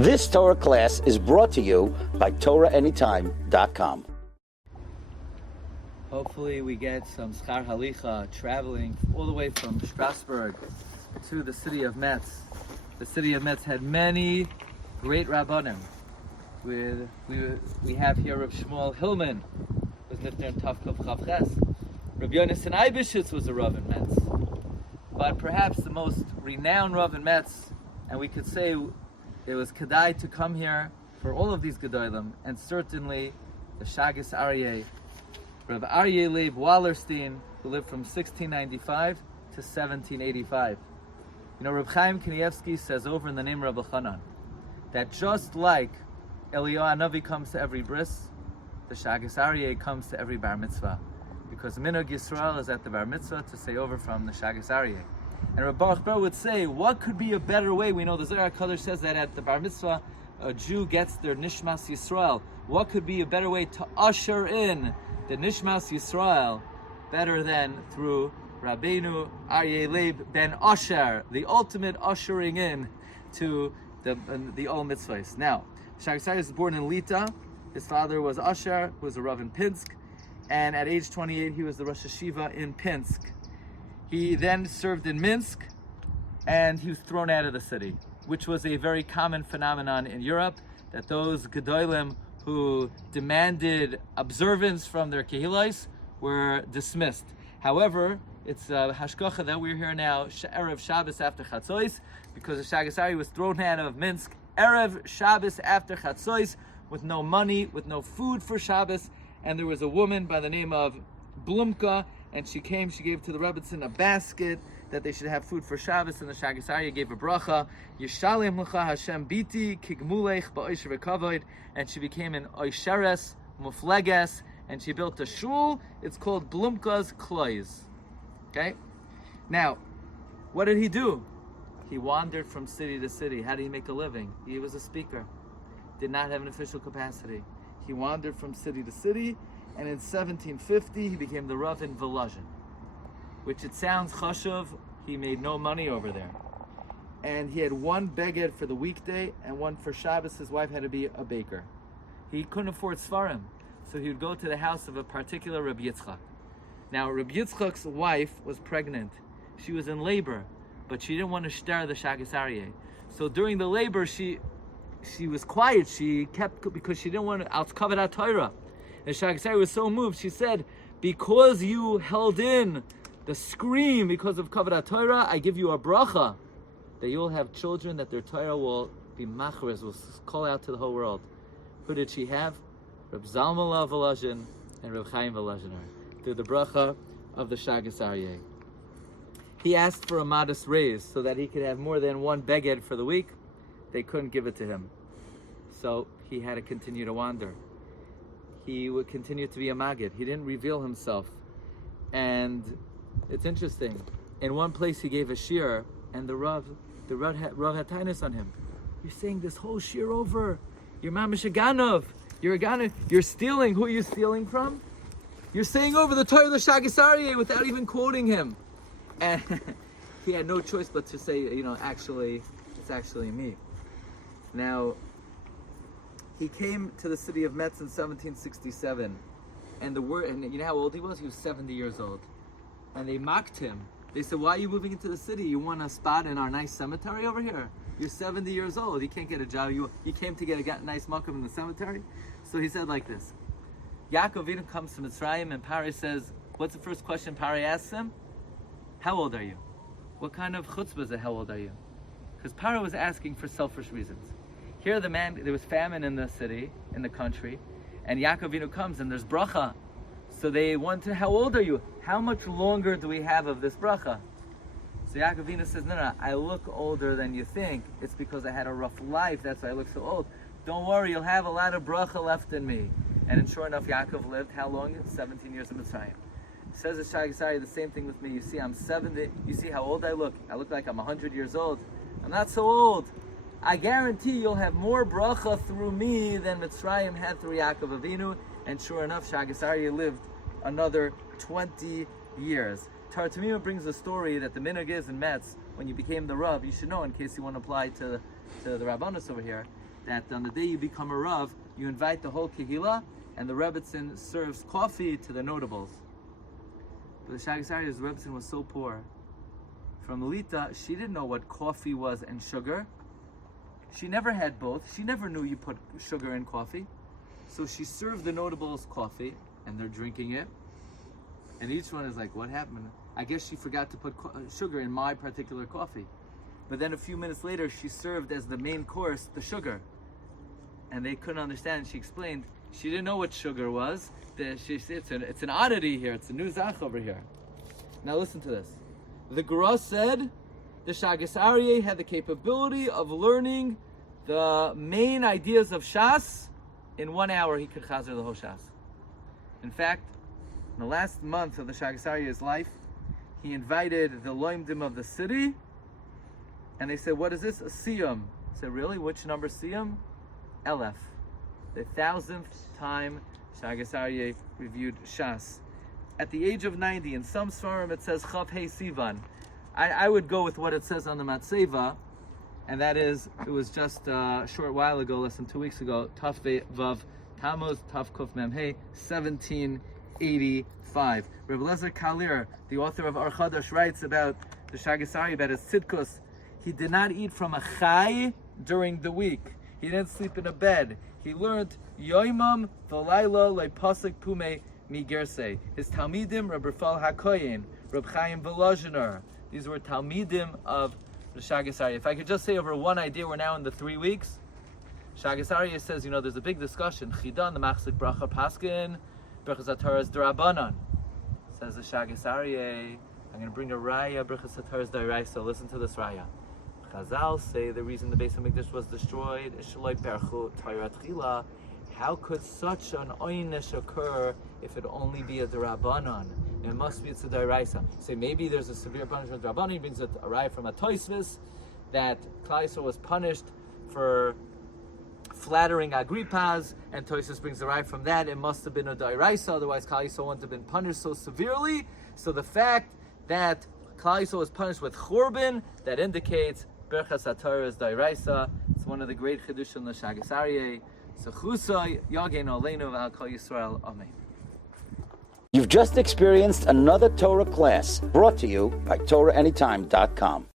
This Torah class is brought to you by TorahAnytime.com. Hopefully we get some schar halicha traveling all the way from Strasbourg to the city of Metz. The city of Metz had many great rabbanim. We have here Rav Shmuel Hillman, was nifter in Tavkov Chavches. Rabbi Yonasan Eibishitz was a Rav in Metz. But perhaps the most renowned Rav in Metz, and we could say it was Kedai to come here for all of these Gedolim, and certainly the Shaagas Aryeh, Rabbi Aryeh Leib Wallerstein, who lived from 1695 to 1785. You know, Reb Chaim Kanievsky says over in the name of Rabbi Chanan that just like Eliyahu Hanavi comes to every bris, the Shaagas Aryeh comes to every bar mitzvah, because Minhag Yisrael is at the bar mitzvah to say over from the Shaagas Aryeh. And Rabbi Baruch Ber would say, what could be a better way? We know the Zohar HaKadosh says that at the bar mitzvah, a Jew gets their Nishmas Yisrael. What could be a better way to usher in the Nishmas Yisrael better than through Rabbeinu Aryeh Leib ben Asher, the ultimate ushering in to the Ol Mitzvahs. Now, Shaagas Aryeh was born in Lita. His father was Asher, who was a Rav in Pinsk, and at age 28 he was the Rosh Hashiva in Pinsk. He then served in Minsk, and he was thrown out of the city, which was a very common phenomenon in Europe, that those Gedolim who demanded observance from their Kehilais were dismissed. However, it's hashgacha that we're here now, Erev Shabbos after Chatzois, because the Shaagas Aryeh was thrown out of Minsk, Erev Shabbos after Chatzois, with no money, with no food for Shabbos, and there was a woman by the name of Blumka, and she gave to the Rebbetzin a basket that they should have food for Shabbos, and the Shaagas Aryeh gave a bracha, Yishalem Lecha Hashem Biti Kigmulech Ba'osher V'Kavod, and she became an Oisheres Mufleges, and she built a shul. It's called Blumka's Klois. Okay? Now, what did he do? He wandered from city to city. How did he make a living? He was a speaker. Did not have an official capacity. He wandered from city to city, and in 1750 he became the Rav in Volozhin, which it sounds chashuv. He made no money over there. And he had one beged for the weekday and one for Shabbos. His wife had to be a baker. He couldn't afford svarim, so he would go to the house of a particular Rabbi Yitzchak. Now, Rabbi Yitzchak's wife was pregnant. She was in labor, but she didn't want to stir the Shaagas Aryeh. So during the labor, she was quiet. She kept, because she didn't want to outcover that Torah. And Shaagas Aryeh was so moved. She said, because you held in the scream because of Kavod Torah, I give you a bracha that you'll have children, that their Torah will be machres, will call out to the whole world. Who did she have? Reb Zalman Volozhin and Reb Chaim Volozhin, through the bracha of the Shaagas Aryeh. He asked for a modest raise so that he could have more than one beged for the week. They couldn't give it to him, so he had to continue to wander. He would continue to be a Maggid. He didn't reveal himself. And it's interesting. In one place he gave a Shiur, and the Rav had tinus on him. You're saying this whole Shiur over. You're mamish a ganov. You're a ganov. You're stealing. Who are you stealing from? You're saying over the Torah of the Shaagas Aryeh without even quoting him. And he had no choice but to say, actually, it's actually me. Now, he came to the city of Metz in 1767, and you know how old he was? He was 70 years old. And they mocked him. They said, why are you moving into the city? You want a spot in our nice cemetery over here? You're 70 years old. You can't get a job. You came to get a nice makom in the cemetery? So he said like this. Yaakov Avinu comes to Mitzrayim, and Pari says, what's the first question Pari asks him? How old are you? What kind of chutzpah is it? How old are you? Because Pari was asking for selfish reasons. Here there was famine in the city, in the country, and Yaakov Avinu comes and there's bracha. So they wanted, how old are you? How much longer do we have of this bracha? So Yaakov Avinu says, no, I look older than you think. It's because I had a rough life, that's why I look so old. Don't worry, you'll have a lot of bracha left in me. And sure enough, Yaakov lived how long? 17 years in Mitzrayim. Says the Shaagas Aryeh, the same thing with me. You see, I'm 70. You see how old I look? I look like I'm 100 years old. I'm not so old. I guarantee you'll have more bracha through me than Mitzrayim had through Yaakov Avinu. And sure enough, Shaagas Aryeh lived another 20 years. Torah Tamima brings a story that the minhag is in Metz, when you became the Rav, you should know in case you want to apply to the Rabbanos over here, that on the day you become a Rav, you invite the whole Kehillah, and the Rebbetzin serves coffee to the notables. But the Shaagas Aryeh's Rebbetzin was so poor. From Melita, she didn't know what coffee was and sugar. She never had both. She never knew you put sugar in coffee. So she served the notables coffee, and they're drinking it. And each one is like, what happened? I guess she forgot to put sugar in my particular coffee. But then a few minutes later, she served as the main course the sugar. And they couldn't understand. She explained, she didn't know what sugar was. It's an oddity here. It's a new zach over here. Now listen to this. The Gura said the Shaagas Aryeh had the capability of learning the main ideas of Shas. In 1 hour, he could chazer the whole Shas. In fact, in the last month of the Shaagas Aryeh's life, he invited the loimdim of the city, and they said, what is this? A siyum. He said, really? Which number siyum? Elef. The 1000th time Shaagas Aryeh reviewed Shas. At the age of 90, in some svarim it says Chav Hei Sivan. I would go with what it says on the Matseva, and that is, it was just a short while ago, less than 2 weeks ago, Taf Vav Tammuz Taf Kuf Mem Hey, 1785. Rabbi Lezer Kalir, the author of Ar Chadash, writes about the Shaagas Aryeh, about his tzidkus. He did not eat from a chai during the week. He didn't sleep in a bed. He learned Yoimam V'Layla Le'Pasik Pume Migersei. His Talmidim, Rabbi Rafal HaKoyin, Rabbi Chaim Volozhiner. These were Talmidim of the Shaagas Aryeh. If I could just say over one idea, we're now in the 3 weeks. Shaagas Aryeh says, there's a big discussion. Chidan, the Machzik Bracha Paskin, Berachas HaTorah is D'Rabbanan. Says the Shaagas Aryeh, I'm going to bring a Raya, Berachas HaTorah is D'Oraisa. Listen to this Raya. Chazal say the reason the Beis HaMikdash was destroyed is Shaloi Perchu Torah Tchila. How could such an oynish occur if it only be a D'Rabbanan? It must be it's a D'Oraisa. So maybe there's a severe punishment of D'Rabbanan. He brings it arrived from a Toisvis that Klal Yisrael was punished for flattering Agrippas, and Toisvis brings the right from that. It must have been a D'Oraisa, otherwise Klal Yisrael wouldn't have been punished so severely. So the fact that Klal Yisrael was punished with Churban, that indicates Berachas HaTorah is D'Oraisa. It's one of the great Chidushim in the Shaagas Aryeh. Sechusa Yagen Aleinu V'Al Kol Yisrael. Amen. You've just experienced another Torah class brought to you by TorahAnytime.com.